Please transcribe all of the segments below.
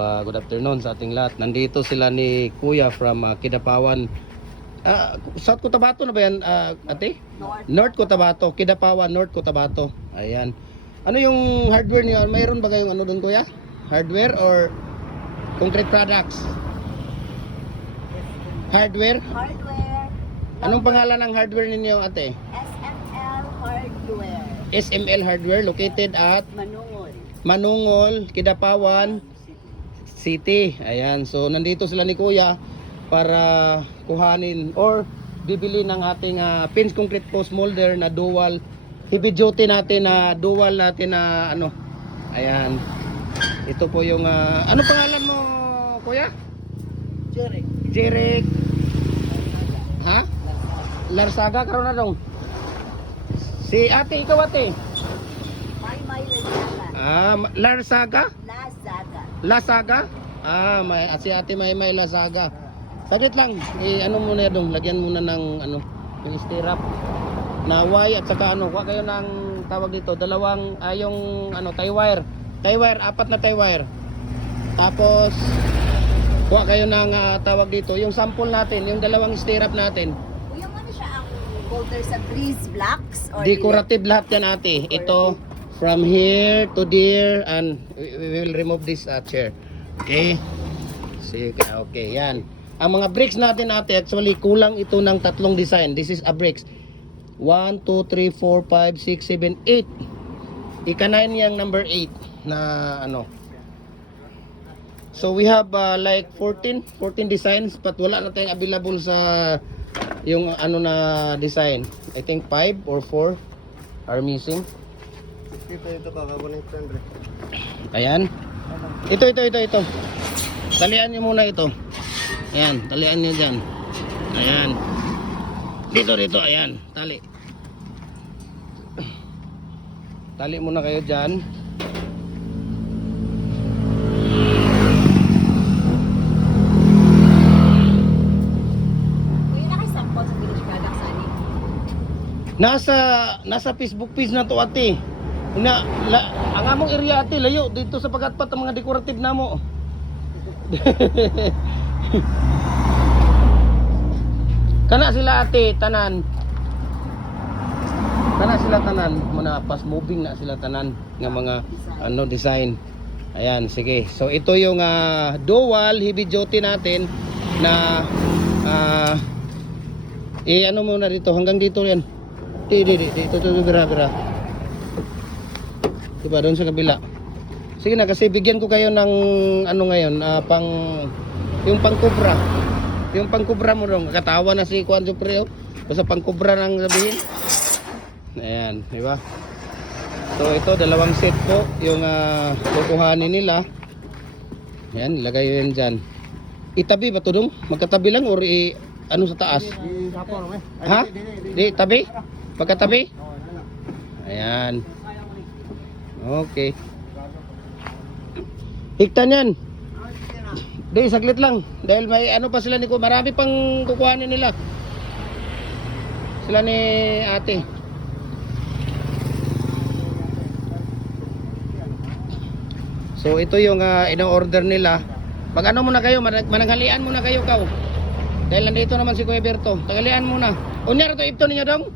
Good afternoon sa ating lahat. Nandito sila ni Kuya from Kidapawan. South Cotabato na ba yan, ate? North Cotabato, Kidapawan, North Cotabato. Ayan. Ano yung hardware niyo? Mayroon ba kayong ano doon, Kuya? Hardware or concrete products? Hardware? Hardware. Anong pangalan ng hardware ninyo, ate? SML Hardware. SML Hardware, located at Manungol. Manungol, Kidapawan City. Ayan, so nandito sila ni Kuya para kuhanin or bibili ng ating pins concrete post molder na dual heavy duty natin na dual natin na ano. Ayan. Ito po yung ano pangalan mo, Kuya? Jurek. Jeric. Ha? Larsaga karon na dong. Si ate, ikaw ate. May Lazaga. Larsaga? Lazaga. Lasaga? May si ate may Lasaga. Saglit lang, ano muna dong, lagyan muna ng ano, yung stirrup na Y at saka ano, kuha kayo ng tawag dito, dalawang yung ano, tie wire. Tie wire, 4 na tie wire. Tapos kuha kayo ng tawag dito, yung sample natin, yung dalawang stirrup natin. Yung ano siya ang bolter sa breeze blocks or Decorative lahat yan ate. Ito from here to there and we will remove this chair. Okay? See, okay, yan. Ang mga bricks natin ate, actually kulang ito ng 3 design. This is a bricks. 1, 2, 3, 4, 5, 6, 7, 8. Ika-9 yung number 8 na ano. So we have like 14 designs but wala na tayong available sa yung ano na design. I think 5 or 4 are missing. Ito kakakunin ko Andre. Ayan. Ito. Talian nyo muna ito. Ayan, talian nyo dyan. Ayan. Dito, ayan. Tali. Tali muna kayo dyan. Kuya na kay sample sa finish product sani. Nasa Facebook page na to ate. Ang among area ate layo dito sa pagkatpat ang mga decorative namo. Kana sila ate tanan. Kana sila tanan, muna fast moving na sila tanan nga mga ano design. Ayan, sige. So ito yung dual heavy duty natin na ano muna dito hanggang dito yan. Dito bira. Diba doon sa kabila. Sige na kasi bigyan ko kayo ng ano ngayon, yung pangkubra. Yung pangkubra mo dong, katawa na si Juan Supreo. Basta pangkubra nang sabihin. Ayan, di ba? So ito dalawang set po yung kukuhanin nila. Ayan, ilagay yun dyan. Itabi ba to dong? Magkatabi lang or ano sa taas? Ha? Di tabi? Pagkatabi? Ayan. Okay. Higtan yan. Di, saglit lang. Dahil may ano pa sila ni Kuya. Marami pang kukuhanin nila. Sila ni ate. So ito yung ino-order nila. Mag ano muna kayo, mananghalian muna kayo kaw. Dahil nandito naman si Kuya Berto. Tagalian muna. Unyar to ipto ninyo dong?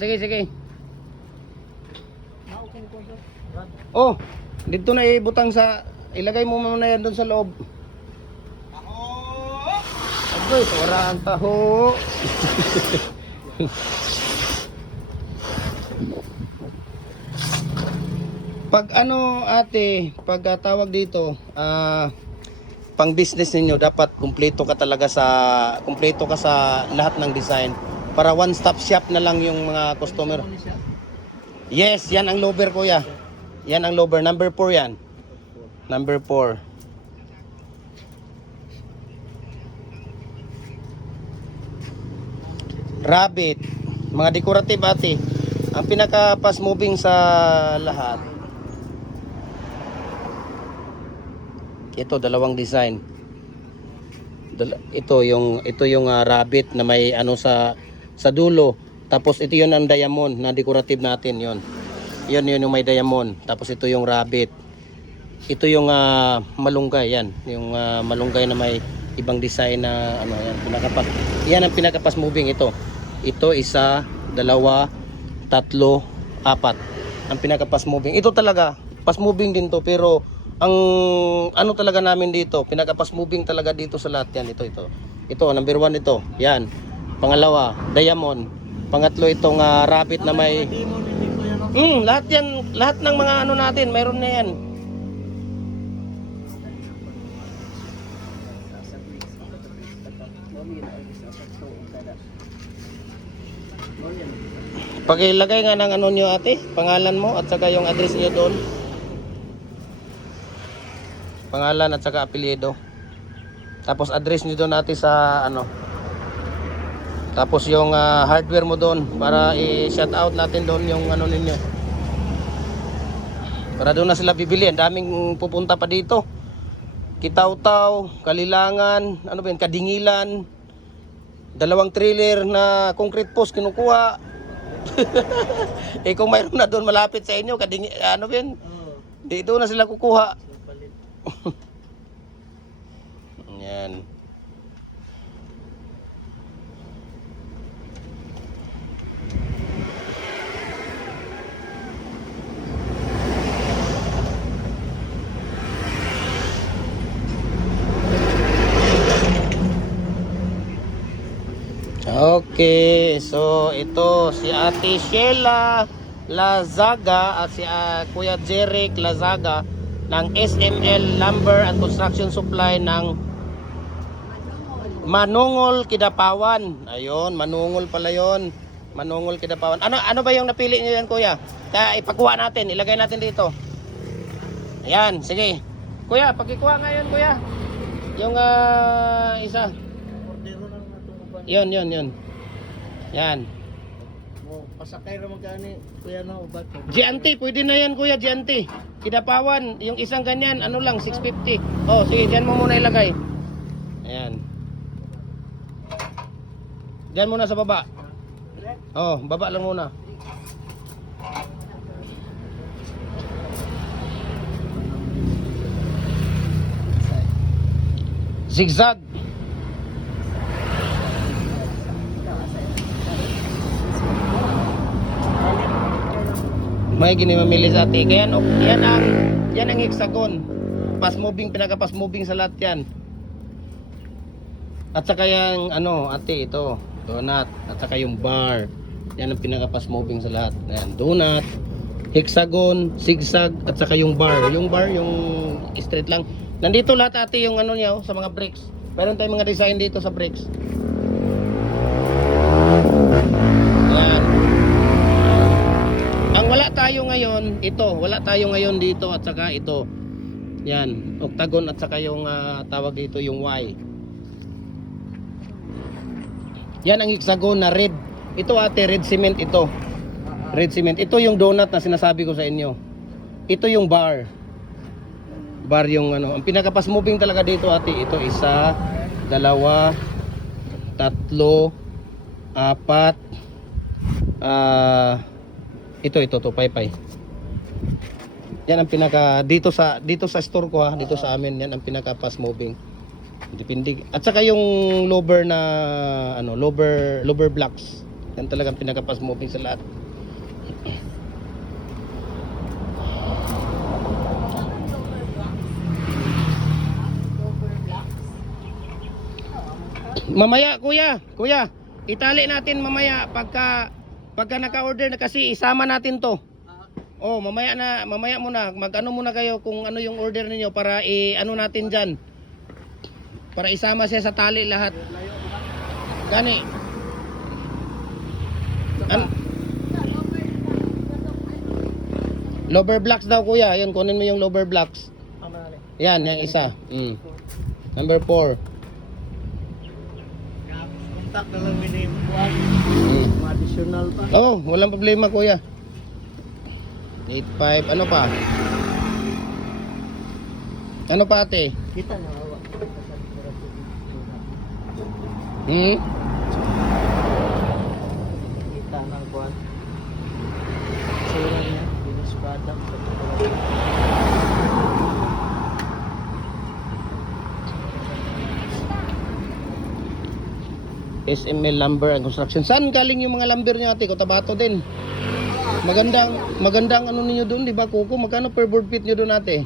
Sige. Oh, dito na ibutang sa ilagay mo muna yan doon sa loob. Agoy, orang taho. Pag ano ate, pag tawag dito, pang business ninyo dapat kumpleto ka sa lahat ng design para one stop shop na lang yung mga customer. Yes, yan ang lover kuya. Yan ang lover, number 4 yan. Number 4. Rabbit, mga decorative ate. Ang pinaka fast moving sa lahat. Ito dalawang design. Ito yung rabbit na may ano sa dulo. Tapos ito yun ang diamond na decorative natin yon. Yun yung may diamond. Tapos ito yung rabbit. Ito yung malunggay yan. Yung malunggay na may ibang design na ano yan, pinakapas. Yan ang pinakapas moving ito. Ito isa, dalawa, tatlo, apat. Ang pinakapas moving. Ito talaga pas moving din to, pero ang ano talaga namin dito, pinakapas moving talaga dito sa lahat yan. Ito. Ito number 1 ito. Yan. Pangalawa, diamond. Pangatlo itong rabbit na may lahat yan, lahat ng mga ano natin, mayroon na yan. Pakilagay nga ng ano nyo ate, pangalan mo at saka yung address niyo doon. Pangalan at saka apelyido. Tapos address niyo doon ate sa ano. Tapos yung hardware mo doon para i-shout out natin doon yung ano ninyo. Para doon na sila bibili. Ang daming pupunta pa dito. Kitaw-taw, Kalilangan, ano ba yun, Kadingilan. 2 trailer na concrete post kinukuha. Kung mayroon na doon malapit sa inyo, ano ba yun? Dito na sila kukuha. Yan. Okay, so ito si Ate Sheila Lazaga at si Kuya Jeric Lazaga ng SML Lumber and Construction Supply ng Manungol, Kidapawan. Ayun, Manungol pala yon. Manungol, Kidapawan. Ano ba yung napili niyo yan, Kuya? Kaya ipakuha natin, ilagay natin dito. Ayan, sige. Kuya, pakikuha nga yan, Kuya. Yung isa. Yun. Yan. Pasakay ra magkani kuya no bat. Gianti, pwede na yan kuya, Gianti. Kidapawan, yung isang ganyan, ano lang, 650. Oh, sige, diyan mo muna ilagay. Ayan. Diyan muna sa baba. Oh, baba lang muna. Zigzag. May ginimamili sa ate. Kaya yan ang hexagon. Pass moving, pinaka-pass moving sa lahat yan. At saka yung ate, ito donut. At saka yung bar. Yan ang pinaka-pass moving sa lahat. Ayan, donut, hexagon, zigzag, at saka yung bar. Yung bar, yung straight lang. Nandito lahat ate yung niya sa mga brakes. Meron tayong mga design dito sa brakes. Ayan. Ang wala tayo ngayon dito at saka ito. Yan, octagon at saka yung tawag dito yung Y. Yan ang hexagon na red. Ito ate, red cement ito. Red cement. Ito yung donut na sinasabi ko sa inyo. Ito yung bar. Bar yung ang pinaka-fast moving talaga dito ate. Ito 1, 2, 3, 4, 5. Paypay. Yan ang pinaka dito sa store ko dito sa amin yan ang pinaka fast moving. Depende. At saka yung lower na lower blocks. Yan talaga ang pinaka fast moving sa lahat. Mamaya kuya, itali natin mamaya pagka naka-order na kasi isama natin to. Oh, mamaya muna mag-ano muna kayo kung ano yung order niyo para natin diyan. Para isama siya sa tali lahat. Gani. Lower blocks daw kuya. Ayun, kunin mo yung lower blocks. Yan, yung isa. Number 4. Kontak na lang minimuan. Additional pa. Oh, walang problema kuya. 85, ano pa? Ano pa ate? Kita na awa. Kita na kuan. Sura niya, binispada. SML Lumber and Construction. Saan galing yung mga lumber niyo ate? Cotabato din. Magandang ano niyo doon, di ba Kuko? Magkano per board feet niyo doon ate?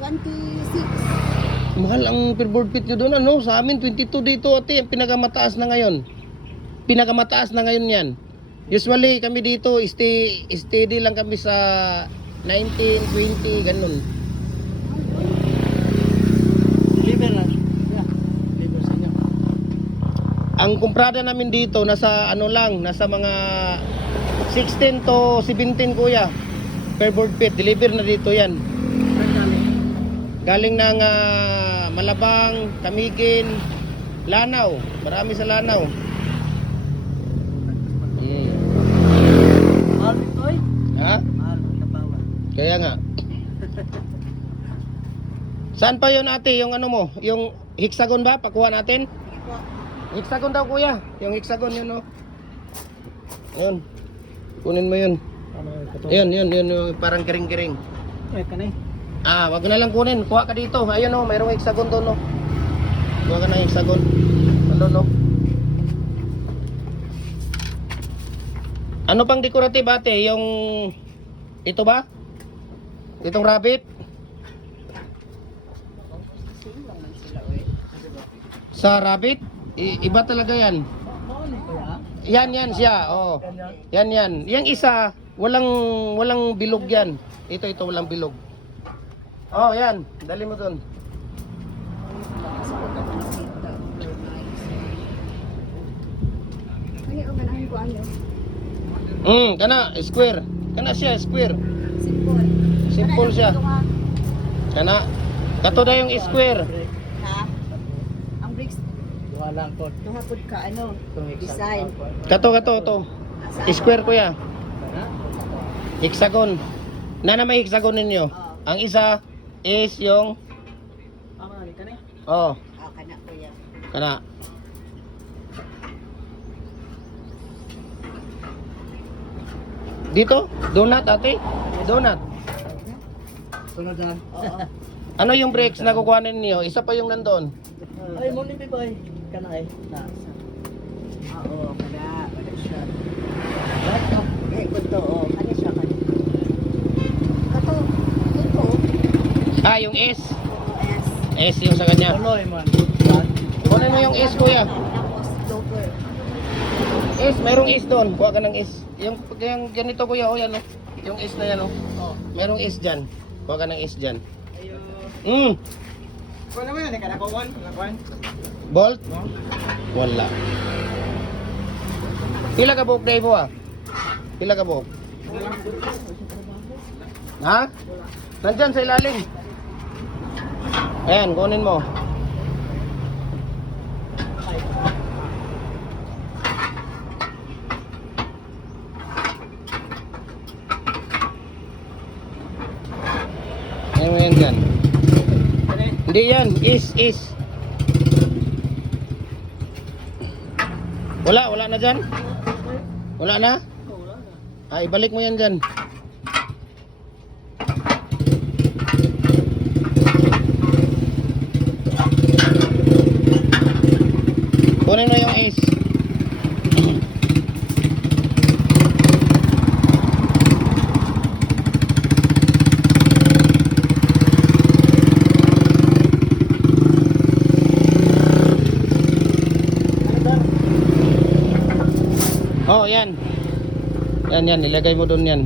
26. Mahal ang per board feet niyo doon, ano? Sa amin 22 dito ate, ang pinakamataas na ngayon. Pinakamataas na ngayon 'yan. Usually kami dito steady lang kami sa 19, 20 ganun. Deliver na. Yeah. Deliver sa inyo. Ang kumprada namin dito nasa ano lang, nasa mga 16 to 17 kuya. Per board feet, deliver na dito 'yan. Saan galing? Galing ng Malabang, Tamigin, Lanao. Marami sa Lanao. Mahal ito eh. Ha? Mahal ang kapawa. Kaya nga. Saan pa yun ate? Yung ano mo? Yung hexagon ba? Pakuha natin? Hexagon daw kuya. Yung hexagon yun oh. Yun. Kunin mo yun. Ano ito? Yun. Yung parang kering-kering. Eh, kanay. Wag na lang kunin. Kuha ka dito. Ayun oh. Mayroong hexagon doon oh. Kuha ka ng hexagon. Ano no? Ano pang decorative ate? Yung ito ba? Itong rabbit? Sa rabbit? Iba talaga yan. Yan siya. Oh. Yan. Yang isa, walang bilog yan. Ito walang bilog. Oh, yan. Dali mo doon. Kana square. Kana siya square. Simple. Simple siya. Kana kato na yung square. Ha? Ang bricks, Wala ko. tuhapod ka, ano? Design. Kato to. Square kuya. Ha? Hexagon. Na may hexagon ninyo. Oh. Ang isa is yung Kanay. oh, Kana ko yan. kana. Dito, donut ate. Donut. Sunod na. Oo. Ano yung brakes na kukuhanin niyo? Isa pa yung nandoon. Ay, mo ni Pipoy. Kanay. Na. Oo, kana siya. Eh, kunto, oh. Kana siya, kana. Kato, kunto. Yung S. S. S yung sa kanya. Tuloy man. Kunin mo yung S kuya. Tapos, doper. S, mayroong S doon. Kuha ka ng S. Yung ganito kuya, oh yan oh. Yung S na yan oh. Oh. Mayroong S dyan. Kuha ka ng S dyan. Ayo. Kuha naman yan. Kana ko one. Bolt? Wala. Pila ka buhok Dave ah? Pila ka buhok? Ha? Nandyan sa ilalim. Ayan, kunin mo. Ayan mo yan dyan. Hindi yan, is. Wala na dyan? Wala na? Ibalik mo yan dyan. Kunin mo yung is. Oh, yan. Yan, ilagay mo doon yan.